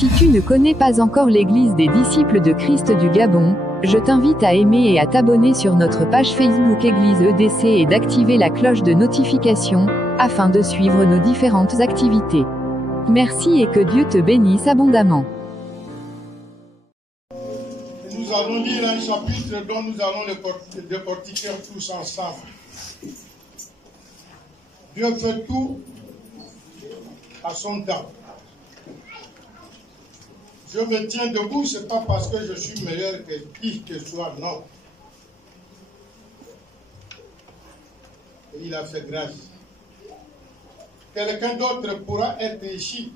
Si tu ne connais pas encore l'Église des disciples de Christ du Gabon, je t'invite à aimer et à t'abonner sur notre page Facebook Église EDC et d'activer la cloche de notification, afin de suivre nos différentes activités. Merci et que Dieu te bénisse abondamment. Nous allons lire un chapitre dont nous allons le décortiquer tous ensemble. Dieu fait tout à son temps. Je me tiens debout, ce n'est pas parce que je suis meilleur que qui que soit, non. Et il a fait grâce. Quelqu'un d'autre pourra être ici.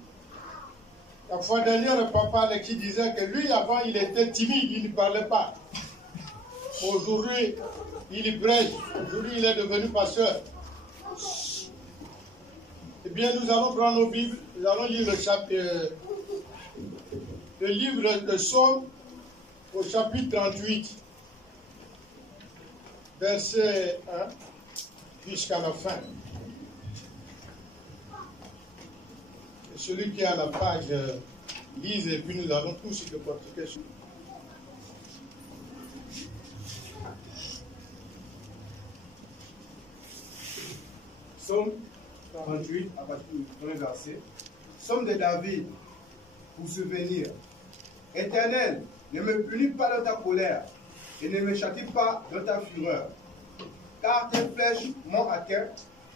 La fois dernière, papa Alexis disait que lui, avant, il était timide, il ne parlait pas. Aujourd'hui, il prêche. Aujourd'hui, il est devenu pasteur. Eh bien, nous allons prendre nos Bibles, nous allons lire le livre de Psaume au chapitre 38, verset 1 jusqu'à la fin. Et celui qui est à la page lise et puis nous allons tous le pratiquer sur. Psaume 48, à partir du premier verset. Psaume de David, pour souvenir. Éternel, ne me punis pas dans ta colère, et ne me châtie pas dans ta fureur. Car tes flèches m'ont atteint,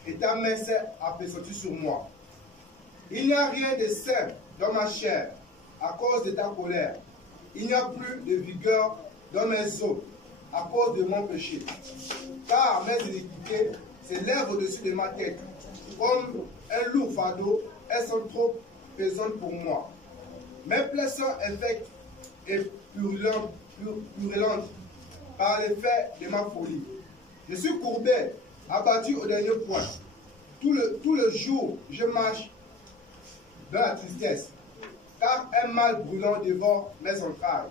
et ta main s'est appesantie sur moi. Il n'y a rien de sain dans ma chair, à cause de ta colère. Il n'y a plus de vigueur dans mes os, à cause de mon péché. Car mes iniquités s'élèvent au-dessus de ma tête, comme un lourd fardeau, elles sont trop pesantes pour moi. Mes plaies sont infectes et purulentes par l'effet de ma folie. Je suis courbé, abattu au dernier point. Tout le jour, je marche dans la tristesse, car un mal brûlant dévore mes entrailles,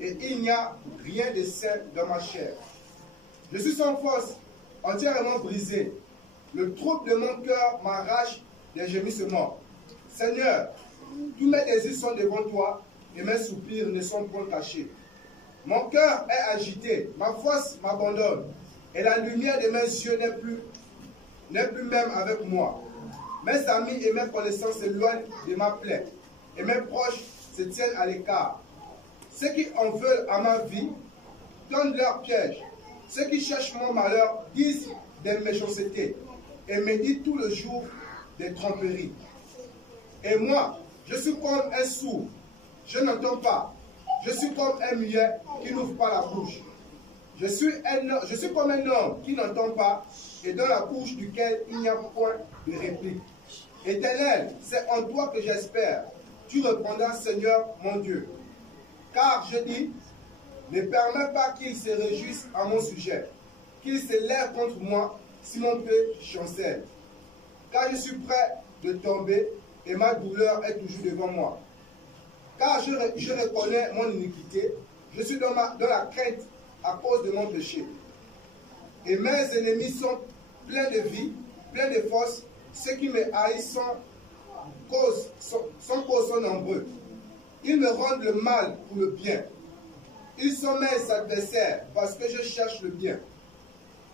et il n'y a rien de sain dans ma chair. Je suis sans force, entièrement brisé. Le trouble de mon cœur m'arrache des gémissements. Seigneur, tous mes désirs sont devant toi, et mes soupirs ne sont point cachés. Mon cœur est agité, ma force m'abandonne, et la lumière de mes yeux n'est plus même avec moi. Mes amis et mes connaissances s'éloignent de ma plaie, et mes proches se tiennent à l'écart. Ceux qui en veulent à ma vie tendent leurs pièges. Ceux qui cherchent mon malheur disent des méchancetés, et me disent tout le jour des tromperies. Et moi, je suis comme un sourd, je n'entends pas. Je suis comme un muet qui n'ouvre pas la bouche. Je suis comme un homme qui n'entend pas et dans la bouche duquel il n'y a point de réplique. Éternel, c'est en toi que j'espère. Tu répondras, Seigneur, mon Dieu. Car je dis, ne permets pas qu'il se réjouisse à mon sujet, qu'il se lève contre moi si mon pied chancelle. Car je suis prêt de tomber et ma douleur est toujours devant moi. Car je reconnais mon iniquité, je suis dans la crainte à cause de mon péché. Et mes ennemis sont pleins de vie, pleins de force. Ceux qui me haïssent sont nombreux. Ils me rendent le mal pour le bien. Ils sont mes adversaires parce que je cherche le bien.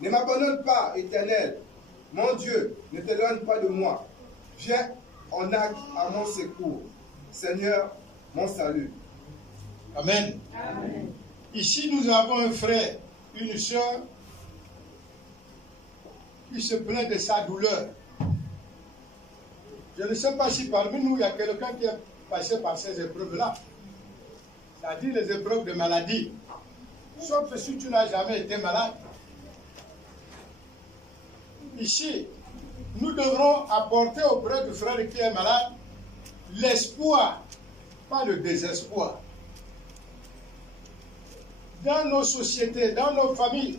Ne m'abandonne pas, Éternel. Mon Dieu, ne t'éloigne pas de moi. Viens en acte à mon secours. Seigneur, mon salut. Amen. Amen. Ici, nous avons un frère, une soeur, qui se plaint de sa douleur. Je ne sais pas si parmi nous, il y a quelqu'un qui est passé par ces épreuves-là. C'est-à-dire les épreuves de maladie. Sauf que si tu n'as jamais été malade. Ici, nous devrons apporter auprès du frère qui est malade l'espoir, pas le désespoir. Dans nos sociétés, dans nos familles,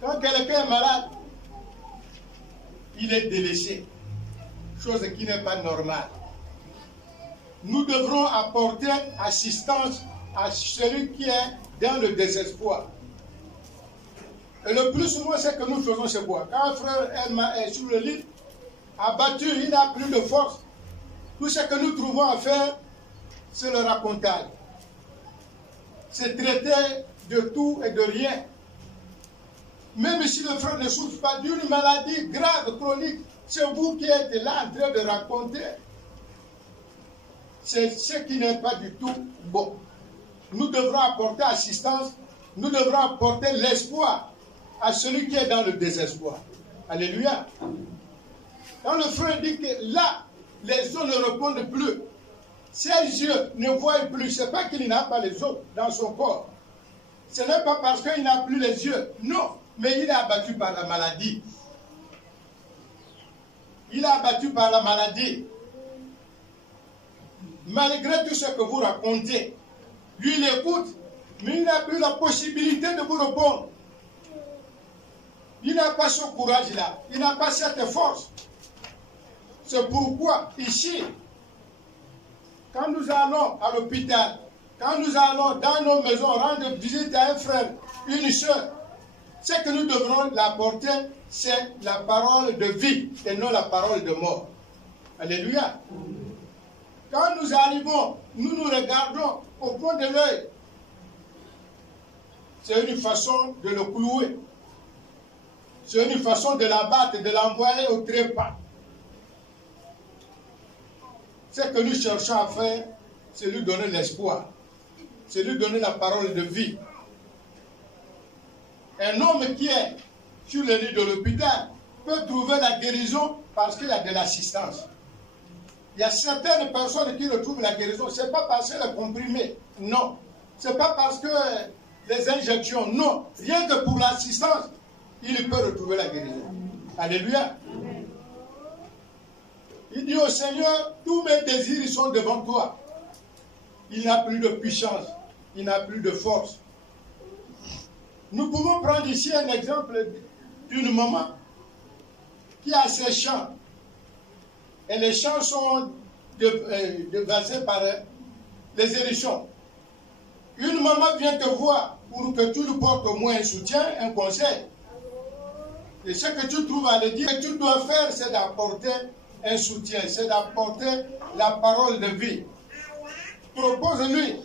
quand quelqu'un est malade, il est délaissé, chose qui n'est pas normale. Nous devrons apporter assistance à celui qui est dans le désespoir. Et le plus souvent, c'est que nous faisons, c'est quoi? Quand un frère est sur le lit, abattu, il n'a plus de force. Tout ce que nous trouvons à faire, c'est le racontage. C'est traiter de tout et de rien. Même si le frère ne souffre pas d'une maladie grave, chronique, c'est vous qui êtes là en train de raconter. C'est ce qui n'est pas du tout bon. Nous devrons apporter assistance, nous devrons apporter l'espoir à celui qui est dans le désespoir. Alléluia. Quand le frère dit que là, les eaux ne répondent plus, ses yeux ne voient plus, ce n'est pas qu'il n'a pas les os dans son corps. Ce n'est pas parce qu'il n'a plus les yeux, non, mais il est abattu par la maladie. Il est abattu par la maladie. Malgré tout ce que vous racontez, lui il écoute, mais il n'a plus la possibilité de vous répondre. Il n'a pas ce courage-là, il n'a pas cette force. C'est pourquoi ici, quand nous allons à l'hôpital, quand nous allons dans nos maisons rendre visite à un frère, une soeur, ce que nous devrons l'apporter, c'est la parole de vie et non la parole de mort. Alléluia. Quand nous arrivons, nous nous regardons au coin de l'œil. C'est une façon de le clouer. C'est une façon de l'abattre, de l'envoyer au trépas. Ce que nous cherchons à faire, c'est lui donner l'espoir. C'est lui donner la parole de vie. Un homme qui est sur le lit de l'hôpital peut trouver la guérison parce qu'il y a de l'assistance. Il y a certaines personnes qui retrouvent la guérison. Ce n'est pas parce qu'elles ont comprimé. Non. Ce n'est pas parce que les injections. Non. Rien que pour l'assistance, il peut retrouver la guérison. Alléluia. Il dit au Seigneur, tous mes désirs sont devant toi. Il n'a plus de puissance. Il n'a plus de force. Nous pouvons prendre ici un exemple d'une maman qui a ses champs. Et les champs sont devancés par les hérissons. Une maman vient te voir pour que tu lui portes au moins un soutien, un conseil. Et ce que tu trouves à le dire, ce que tu dois faire, c'est d'apporter un soutien, c'est d'apporter la parole de vie. Propose-lui.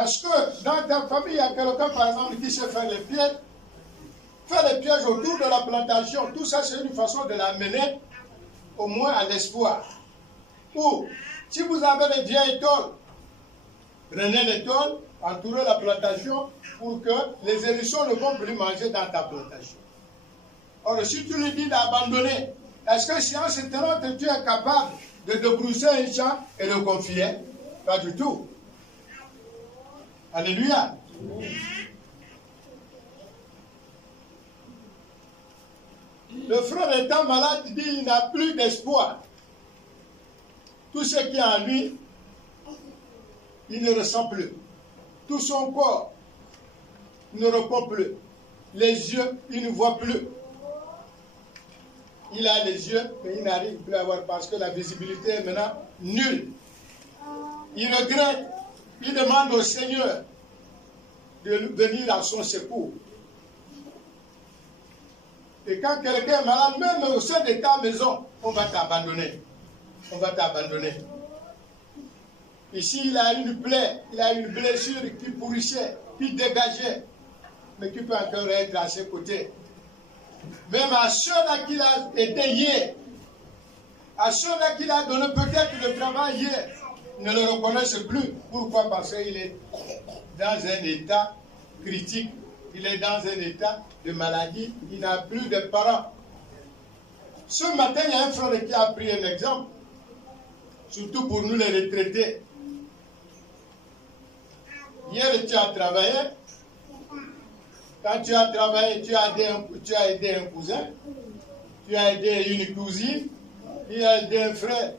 Est-ce que dans ta famille, il y a quelqu'un, par exemple, qui sait faire les pièges? Faire les pièges autour de la plantation, tout ça, c'est une façon de l'amener au moins à l'espoir. Ou, si vous avez des vieilles tôles, prenez les tôles, entourez la plantation pour que les hérissons ne vont plus manger dans ta plantation. Or, si tu lui dis d'abandonner, est-ce que si en ce terrain, tu es capable de débrousser un champ et le confier? Pas du tout. Alléluia. Le frère étant malade, dit qu'il n'a plus d'espoir. Tout ce qui est en lui, il ne ressent plus. Tout son corps ne répond plus. Les yeux, il ne voit plus. Il a les yeux, mais il n'arrive plus à voir parce que la visibilité est maintenant nulle. Il regrette. Il demande au Seigneur de venir à son secours. Et quand quelqu'un est malade, même au sein de ta maison, on va t'abandonner. On va t'abandonner. Ici, il a une plaie, il a une blessure qui pourrissait, qui dégageait, mais qui peut encore être à ses côtés. Même à ceux-là qu'il a aidé hier, à ceux-là qu'il a donné peut-être le travail hier, ne le reconnaissent plus. Pourquoi? Parce qu'il est dans un état critique. Il est dans un état de maladie. Il n'a plus de parents. Ce matin, il y a un frère qui a pris un exemple, surtout pour nous les retraités. Hier, tu as travaillé. Quand tu as travaillé, tu as aidé un cousin, tu as aidé une cousine, tu as aidé un frère.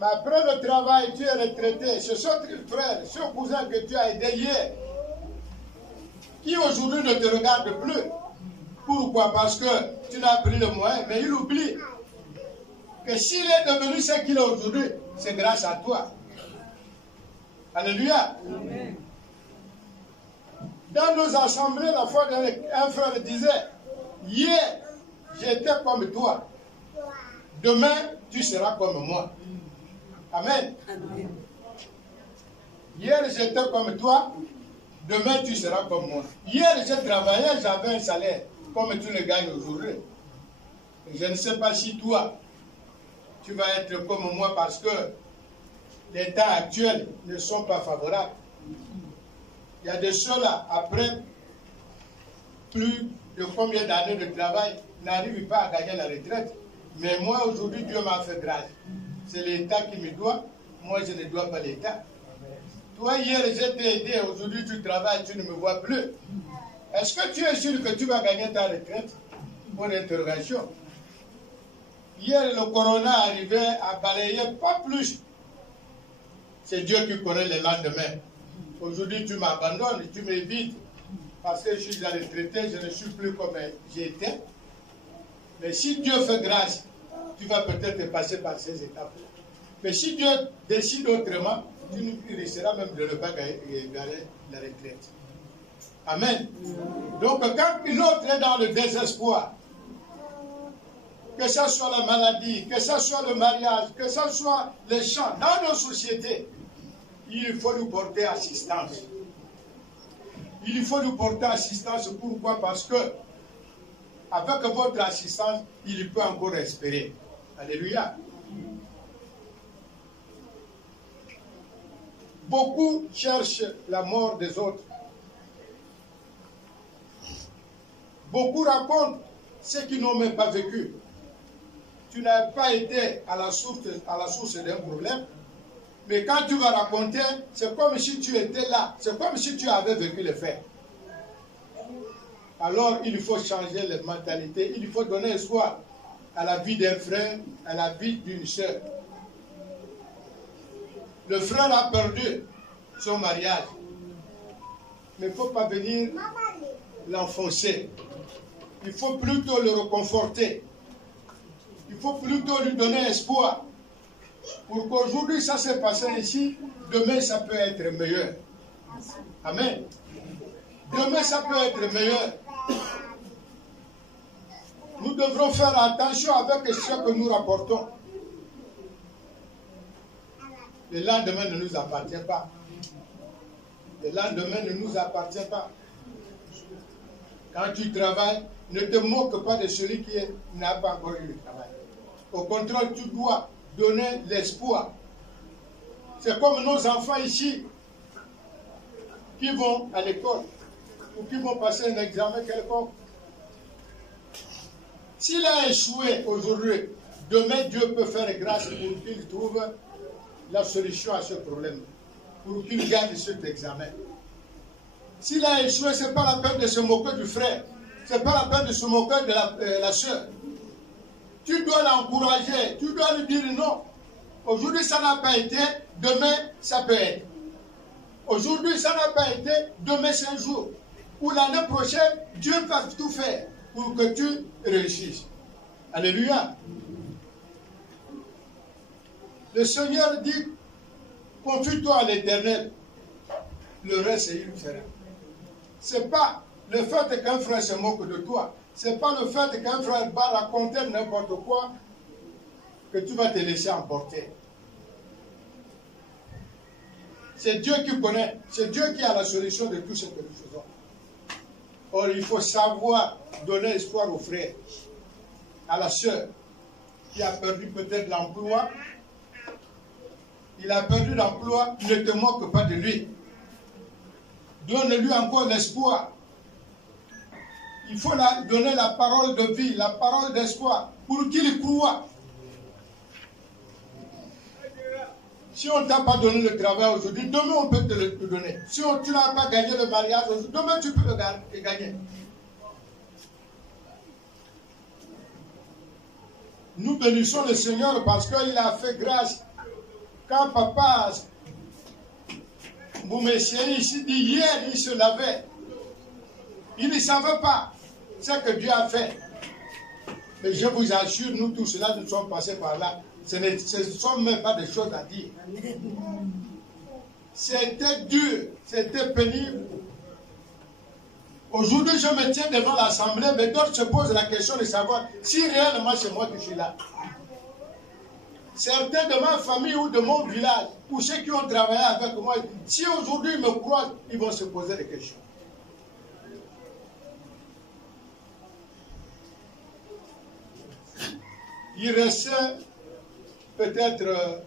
Mais après le travail, tu es retraité. C'est ce frère, ce cousin que tu as aidé hier, qui aujourd'hui ne te regarde plus. Pourquoi? Parce que tu n'as pris le moyen, mais il oublie que s'il est devenu ce qu'il est aujourd'hui, c'est grâce à toi. Alléluia. Amen. Dans nos assemblées, la fois dernière, un frère disait, hier, j'étais comme toi. Demain, tu seras comme moi. Amen. Hier, j'étais comme toi. Demain, tu seras comme moi. Hier, j'ai travaillé, j'avais un salaire, comme tu le gagnes aujourd'hui. Je ne sais pas si toi, tu vas être comme moi parce que les temps actuels ne sont pas favorables. Il y a des ceux-là, après plus de combien d'années de travail, n'arrivent pas à gagner la retraite. Mais moi, aujourd'hui, Dieu m'a fait grâce. C'est l'État qui me doit. Moi, je ne dois pas l'État. Toi, hier, je t'ai aidé. Aujourd'hui, tu travailles, tu ne me vois plus. Est-ce que tu es sûr que tu vas gagner ta retraite? Bonne interrogation. Hier, le corona arrivait à balayer pas plus. C'est Dieu qui connaît le lendemain. Aujourd'hui, tu m'abandonnes, tu m'évites. Parce que je suis à retraité, je ne suis plus comme j'étais. Mais si Dieu fait grâce, tu vas peut-être passer par ces étapes. Mais si Dieu décide autrement, tu ne risqueras même de ne pas gagner la retraite. Amen. Donc quand l'autre est dans le désespoir, que ce soit la maladie, que ce soit le mariage, que ce soit les champs, dans nos sociétés, il faut nous porter assistance. Il faut nous porter assistance. Pourquoi? Parce que avec votre assistance, il peut encore espérer. Alléluia. Beaucoup cherchent la mort des autres. Beaucoup racontent ce qu'ils n'ont même pas vécu. Tu n'as pas été à la source d'un problème, mais quand tu vas raconter, c'est comme si tu étais là, c'est comme si tu avais vécu les faits. Alors il faut changer les mentalités, il faut donner espoir à la vie d'un frère, à la vie d'une sœur. Le frère a perdu son mariage, mais il ne faut pas venir l'enfoncer. Il faut plutôt le réconforter. Il faut plutôt lui donner espoir. Pour qu'aujourd'hui ça s'est passé ici, demain ça peut être meilleur. Amen. Demain ça peut être meilleur. Nous devrons faire attention avec ce que nous rapportons. Le lendemain ne nous appartient pas. Le lendemain ne nous appartient pas. Quand tu travailles, ne te moque pas de celui qui n'a pas encore eu le travail. Au contraire, tu dois donner l'espoir. C'est comme nos enfants ici qui vont à l'école ou qui vont passer un examen quelconque. S'il a échoué aujourd'hui, demain Dieu peut faire grâce pour qu'il trouve la solution à ce problème, pour qu'il gagne cet examen. S'il a échoué, ce n'est pas la peine de se moquer du frère, ce n'est pas la peine de se moquer de la soeur. Tu dois l'encourager, tu dois lui dire non. Aujourd'hui ça n'a pas été, demain ça peut être. Aujourd'hui ça n'a pas été, demain c'est un jour. Ou l'année prochaine, Dieu va tout faire pour que tu réussisses. Alléluia. Le Seigneur dit, confie-toi à l'Éternel. Le reste, il le fera. Ce n'est pas le fait qu'un frère se moque de toi. Ce n'est pas le fait qu'un frère va raconter n'importe quoi que tu vas te laisser emporter. C'est Dieu qui connaît. C'est Dieu qui a la solution de tout ce que nous faisons. Or, il faut savoir donner espoir aux frères, à la sœur qui a perdu peut-être l'emploi. Il a perdu l'emploi, ne te moque pas de lui. Donne-lui encore l'espoir. Il faut donner la parole de vie, la parole d'espoir, pour qu'il croie. Si on ne t'a pas donné le travail aujourd'hui, demain on peut te le donner. Si tu n'as pas gagné le mariage aujourd'hui, demain tu peux le gagner. Nous bénissons le Seigneur parce qu'il a fait grâce. Quand papa Boumessieri ici dit hier, il se lavait. Il ne savait pas ce que Dieu a fait. Mais je vous assure, nous tous là, nous sommes passés par là. Ce ne sont même pas des choses à dire. C'était dur, c'était pénible. Aujourd'hui, je me tiens devant l'Assemblée, mais d'autres se posent la question de savoir si réellement c'est moi qui suis là. Certains de ma famille ou de mon village, ou ceux qui ont travaillé avec moi, si aujourd'hui ils me croisent, ils vont se poser des questions. Il restait peut-être,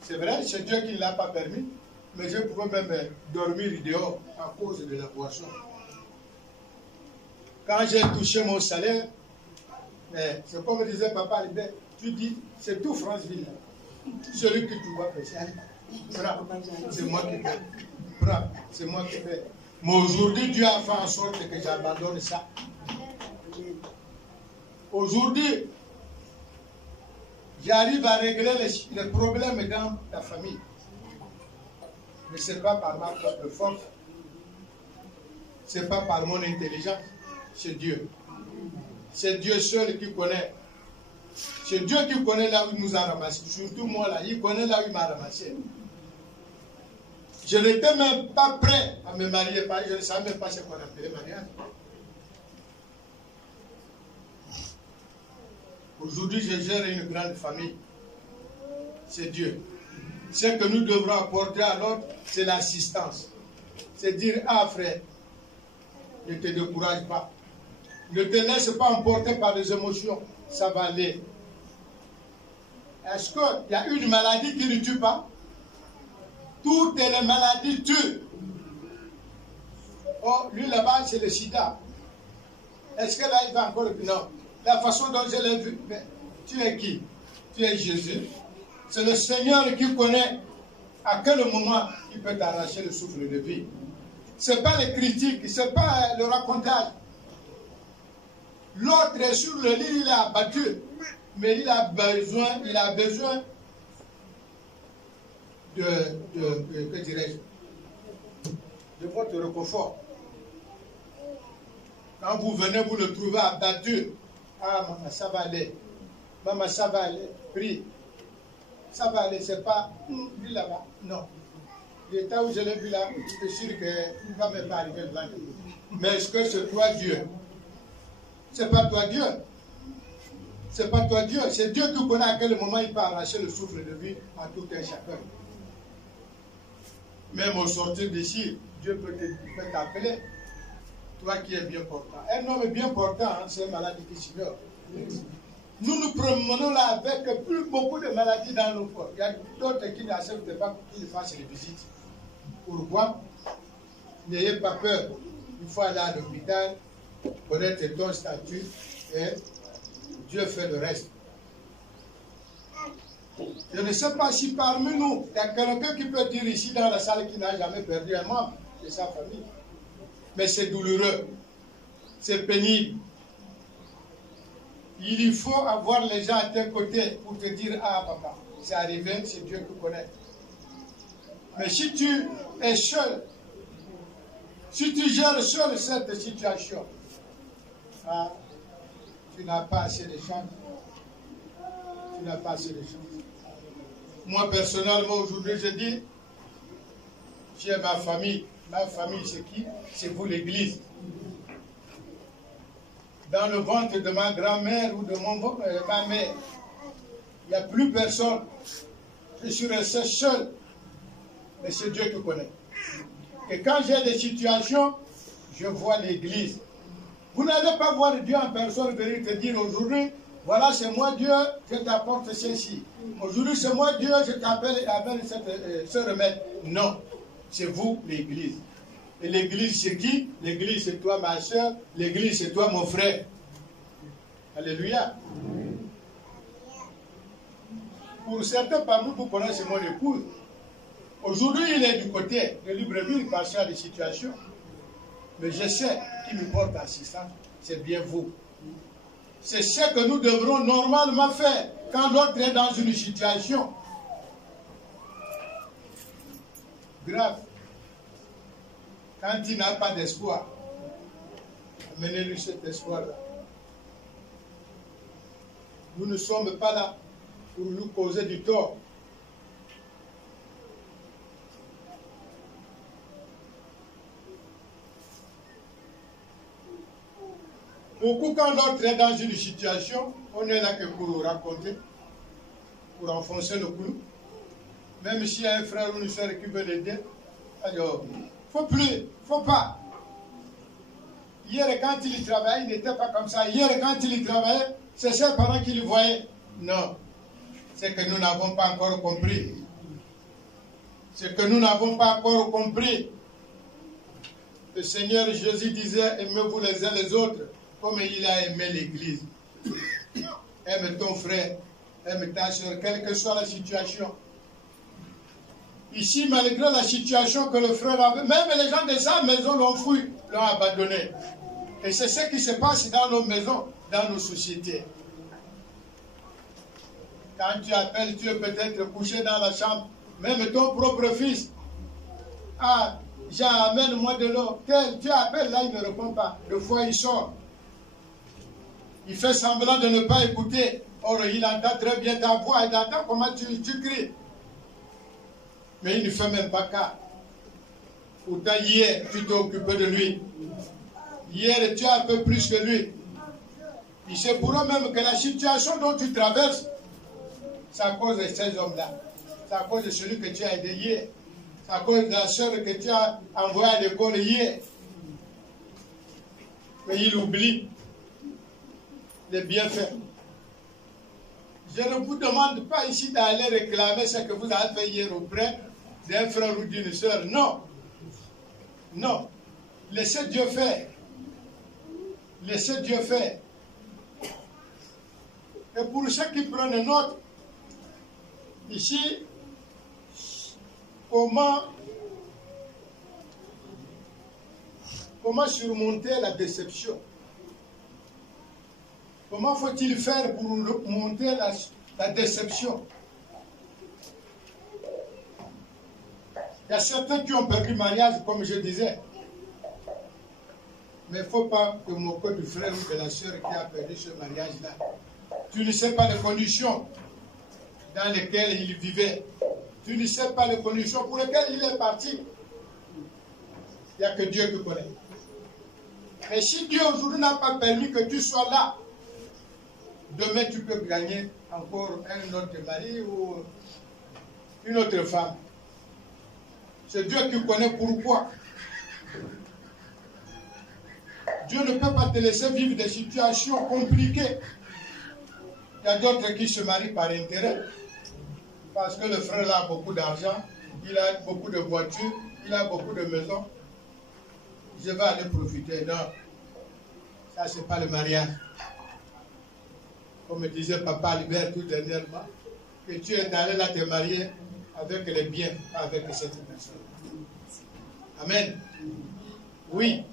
c'est vrai, c'est Dieu qui ne l'a pas permis, mais je pouvais même dormir dehors à cause de la boisson. Quand j'ai touché mon salaire, mais c'est comme disait Papa Albert, tu dis, c'est tout Franceville. Celui que tu vois pécher, c'est moi qui fais. C'est moi qui fais. Mais aujourd'hui, Dieu a fait en sorte que j'abandonne ça. Aujourd'hui, j'arrive à régler les problèmes dans la famille. Mais ce n'est pas par ma propre force. Ce n'est pas par mon intelligence. C'est Dieu. C'est Dieu seul qui connaît. C'est Dieu qui connaît là où il nous a ramassés. Surtout moi là, il connaît là où il m'a ramassé. Je n'étais même pas prêt à me marier. Je ne savais même pas ce qu'on appelait mariage. Aujourd'hui, je gère une grande famille. C'est Dieu. Ce que nous devrons apporter à l'autre, c'est l'assistance. C'est dire, ah frère, ne te décourage pas. Ne te laisse pas emporter par les émotions. Ça va aller. Est-ce qu'il y a une maladie qui ne tue pas? Toutes les maladies tuent. Oh, lui là-bas, c'est le sida. Est-ce que là, il va encore... Non. La façon dont je l'ai vu, mais tu es qui? Tu es Jésus. C'est le Seigneur qui connaît à quel moment il peut t'arracher le souffle de vie. Ce n'est pas les critiques, ce n'est pas le racontage. L'autre est sur le lit, il est abattu. Mais il a besoin que dirais-je, de votre réconfort. Quand vous venez, vous le trouvez abattu. Ah, maman, ça va aller. Maman, ça va aller. Prie. Ça va aller. C'est pas lui là-bas. Non. L'état où je l'ai vu là, je suis sûr qu'il ne va même pas arriver devant lui. Mais est-ce que c'est toi Dieu? C'est pas toi Dieu. C'est pas toi Dieu. C'est Dieu qui connaît à quel moment il peut arracher le souffle de vie à tout un chacun. Même au sortir d'ici, Dieu peut t'appeler. Toi qui es bien portant. Un homme bien portant, hein, c'est une maladie qui s'ignore. Nous nous promenons là avec plus beaucoup de maladies dans nos corps. Il y a d'autres qui n'acceptent pas qu'ils fassent les visites. Pourquoi? N'ayez pas peur. Il faut aller à l'hôpital, connaître ton statut et Dieu fait le reste. Je ne sais pas si parmi nous, il y a quelqu'un qui peut dire ici dans la salle qui n'a jamais perdu un membre de sa famille. Mais c'est douloureux, c'est pénible. Il faut avoir les gens à tes côtés pour te dire, ah papa, c'est arrivé, c'est Dieu qui connaît. Mais si tu es seul, si tu gères seul cette situation, ah, tu n'as pas assez de chance. Tu n'as pas assez de chance. Moi, personnellement, aujourd'hui, je dis, j'ai ma famille. Ma famille, c'est qui? C'est vous, l'Église. Dans le ventre de ma grand-mère ou de ma mère, il n'y a plus personne. Je suis resté seul. Mais c'est Dieu qui connaît. Et quand j'ai des situations, je vois l'Église. Vous n'allez pas voir Dieu en personne venir te dire aujourd'hui, voilà, c'est moi Dieu, je t'apporte ceci. Aujourd'hui, c'est moi Dieu, je t'appelle avec ce remède. Non, c'est vous, l'Église. Et l'Église, c'est qui? L'Église, c'est toi, ma soeur. L'Église, c'est toi, mon frère. Alléluia. Pour certains parmi vous connaissez mon épouse. Aujourd'hui, il est du côté de Libreville parce qu'il y a des situations. Mais je sais qui me porte assistance, c'est bien vous. C'est ce que nous devrons normalement faire quand l'autre est dans une situation grave. Quand il n'a pas d'espoir, amenez-lui cet espoir-là. Nous ne sommes pas là pour nous causer du tort. Beaucoup, quand l'autre est dans une situation, on est là que pour raconter. pour enfoncer le clou. Même s'il y a un frère ou une soeur qui veut l'aider, alors, faut plus, faut pas. Hier, quand il y travaillait, il n'était pas comme ça. Hier, quand il y travaillait, c'est ses parents qui le voyaient. Non, c'est que nous n'avons pas encore compris. C'est que nous n'avons pas encore compris. Le Seigneur Jésus disait, aimez-vous les uns les autres, comme il a aimé l'Église. Aime ton frère, aime ta soeur, quelle que soit la situation. Ici, malgré la situation que le frère avait, même les gens de sa maison l'ont fui, l'ont abandonné. Et c'est ce qui se passe dans nos maisons, dans nos sociétés. Quand tu appelles, tu es peut-être couché dans la chambre, même ton propre fils. Ah, amène-moi de l'eau. Tu appelles là, il ne répond pas. Deux fois, il sort. Il fait semblant de ne pas écouter. Or, il entend très bien ta voix, il entend comment tu cries. Mais il ne fait même pas cas. Pourtant, hier, tu t'es occupé de lui. Hier, tu as un peu plus que lui. Il se pourrait même que la situation dont tu traverses, c'est à cause de ces hommes-là. C'est à cause de celui que tu as aidé hier. C'est à cause de la soeur que tu as envoyée à l'école hier. Mais il oublie les bienfaits. Je ne vous demande pas ici d'aller réclamer ce que vous avez fait hier auprès d'un frère ou d'une soeur. Non. Non. Laissez Dieu faire. Laissez Dieu faire. Et pour ceux qui prennent note, ici, comment surmonter la déception? Comment faut-il faire pour monter la déception? Il y a certains qui ont perdu le mariage, comme je disais. Mais il ne faut pas te moquer du frère ou de la soeur qui a perdu ce mariage-là. Tu ne sais pas les conditions dans lesquelles il vivait. Tu ne sais pas les conditions pour lesquelles il est parti. Il n'y a que Dieu qui connaît. Mais si Dieu aujourd'hui n'a pas permis que tu sois là, demain tu peux gagner encore un autre mari ou une autre femme. C'est Dieu qui connaît pourquoi. Dieu ne peut pas te laisser vivre des situations compliquées. Il y a d'autres qui se marient par intérêt. Parce que le frère là a beaucoup d'argent, il a beaucoup de voitures, il a beaucoup de maisons. Je vais aller profiter. Non, ça c'est pas le mariage. Comme disait Papa Albert tout dernièrement, que tu es allé là te marier avec les biens, pas avec cette personne. Amen. Oui,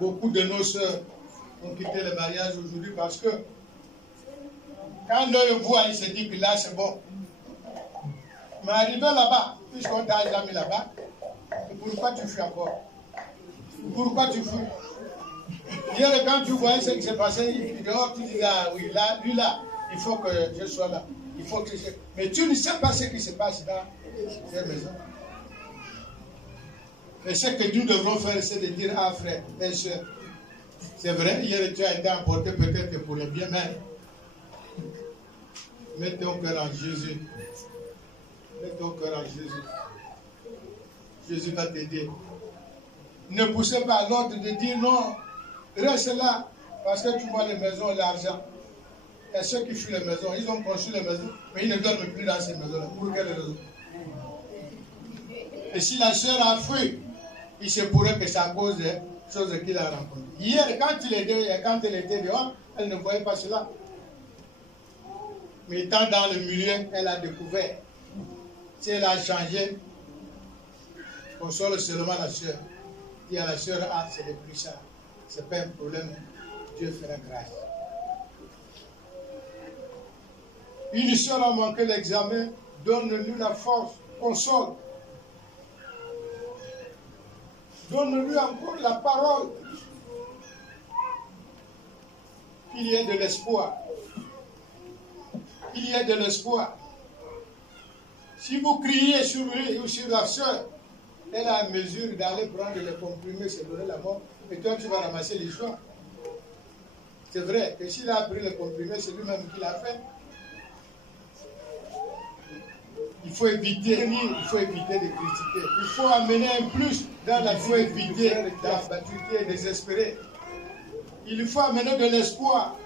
beaucoup de nos sœurs ont quitté le mariage aujourd'hui parce que quand l'œil voit, il se dit que là c'est bon. Mais arrivé là-bas, puisqu'on t'a jamais là-bas, pourquoi tu fuis encore? Pourquoi tu fuis? Hier, quand tu voyais ce qui s'est passé, dehors, tu dis, ah oui, là, lui là, il faut que je sois là. Il faut que je... Mais tu ne sais pas ce qui se passe dans ces maisons. Et ce que nous devrons faire, c'est de dire, ah frère, et soeur, c'est vrai, hier tu as été emporté peut-être pour le bien, mais mets ton cœur en Jésus. Mets ton cœur en Jésus. Jésus va t'aider. Ne poussez pas l'autre de dire non, reste là, parce que tu vois les maisons, l'argent. Et ceux qui fuient les maisons, ils ont construit les maisons, mais ils ne dorment plus dans ces maisons-là. Pour quelle raison? Et si la sœur a fui, il se pourrait que c'est à cause des choses qu'il a rencontrées. Hier, quand elle était dehors, elle ne voyait pas cela. Mais étant dans le milieu, elle a découvert. Si elle a changé, console seulement la sœur. Dit à la sœur, ah, c'est le plus ça. C'est pas un problème. Dieu fera grâce. Une sœur a manqué l'examen, donne-lui la force, console. Donne-lui encore la parole. Qu'il y ait de l'espoir. Qu'il y ait de l'espoir. Si vous criez sur lui ou sur la sœur, elle a à mesure d'aller prendre les comprimés, se donner la mort, et toi tu vas ramasser les joints. C'est vrai que s'il a pris les comprimés, c'est lui-même qui l'a fait. faut éviter de critiquer. Il faut amener un plus dans la foi, éviter d'abattuer et désespérer. Il faut amener de l'espoir.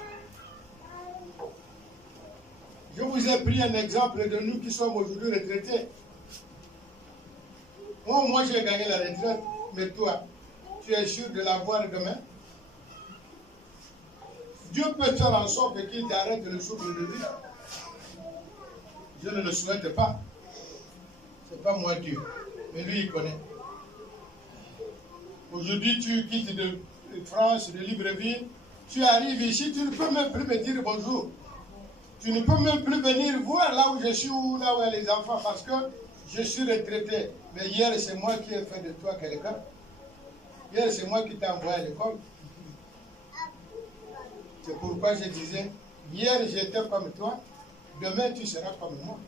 Je vous ai pris un exemple de nous qui sommes aujourd'hui retraités. Moi j'ai gagné la retraite, mais toi, tu es sûr de l'avoir demain? Dieu peut faire en sorte qu'il t'arrête le souffle de vie. Je ne le souhaite pas. Ce n'est pas moi Dieu, mais lui il connaît. Aujourd'hui tu quittes de France, de Libreville, tu arrives ici, tu ne peux même plus me dire bonjour. Tu ne peux même plus venir voir là où je suis ou là où il y a les enfants parce que je suis retraité. Mais hier c'est moi qui ai fait de toi quelqu'un. Hier c'est moi qui t'ai envoyé à l'école. C'est pourquoi je disais, hier j'étais comme toi, demain tu seras comme moi.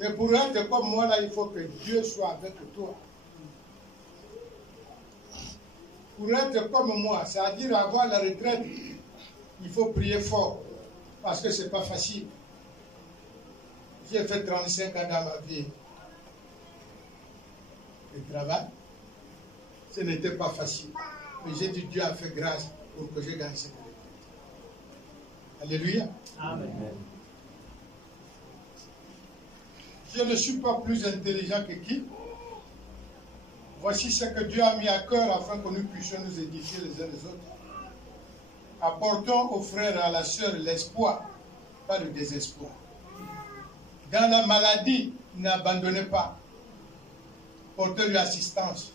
Mais pour être comme moi, là, il faut que Dieu soit avec toi. Pour être comme moi, c'est-à-dire avoir la retraite, il faut prier fort, parce que ce n'est pas facile. J'ai fait 35 ans dans ma vie de travail. Ce n'était pas facile. Mais j'ai dit, Dieu a fait grâce pour que je gagne cette retraite. Alléluia. Amen. Je ne suis pas plus intelligent que qui. Voici ce que Dieu a mis à cœur afin que nous puissions nous édifier les uns les autres. Apportons aux frères et à la sœur l'espoir, pas le désespoir. Dans la maladie, n'abandonnez pas. Portez-lui assistance.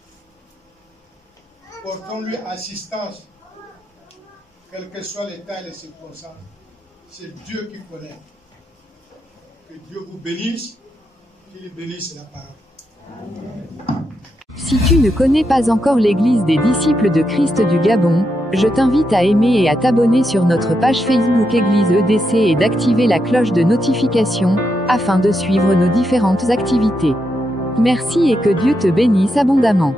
Portons-lui assistance. Quels que soient les temps et les circonstances. C'est Dieu qui connaît. Que Dieu vous bénisse. Qu'il bénisse la parole. Amen. Si tu ne connais pas encore l'Église des disciples de Christ du Gabon, je t'invite à aimer et à t'abonner sur notre page Facebook Église EDC et d'activer la cloche de notification, afin de suivre nos différentes activités. Merci et que Dieu te bénisse abondamment.